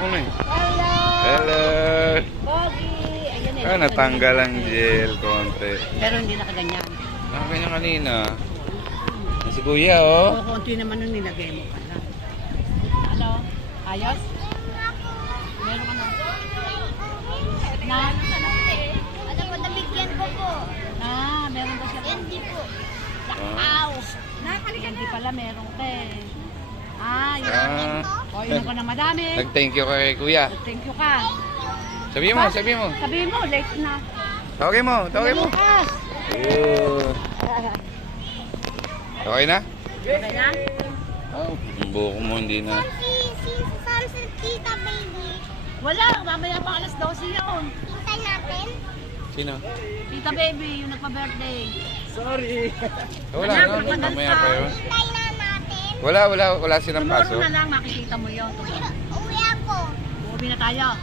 Ako na eh. Hello! Hello! Pogi! Ayun eh. Natanggal ang gel konti. Pero hindi nakaganyan. Ganyan kanina. Si kuya, oh. O, konti naman nung nilagay mo pala. Ano? Ayos? Meron ka na. Ano po, nabigyan ko po. Meron ba siya? Hindi po. Lakaw! Hindi pala meron ka eh. Yun. O, yun ko na madami. Nag-thank you kay kuya. Thank you ka. Sabihin mo, sabihin mo. Sabihin mo, late na. Tawagin mo, tawagin mo. Bukas. Ayun. Okay na? Okay na? Oh, ang buhok mo hindi na. Saan si Tita Baby? Wala, mamaya pa alas 12 yun. Hintay natin? Sino? Tita Baby, yung nagpa-birthday. Wala, no? Mamaya pa yun. Hintay na natin? Wala silang Tomorrow pasok. na lang makikita mo yun. Uwi ako. Uuwi na tayo.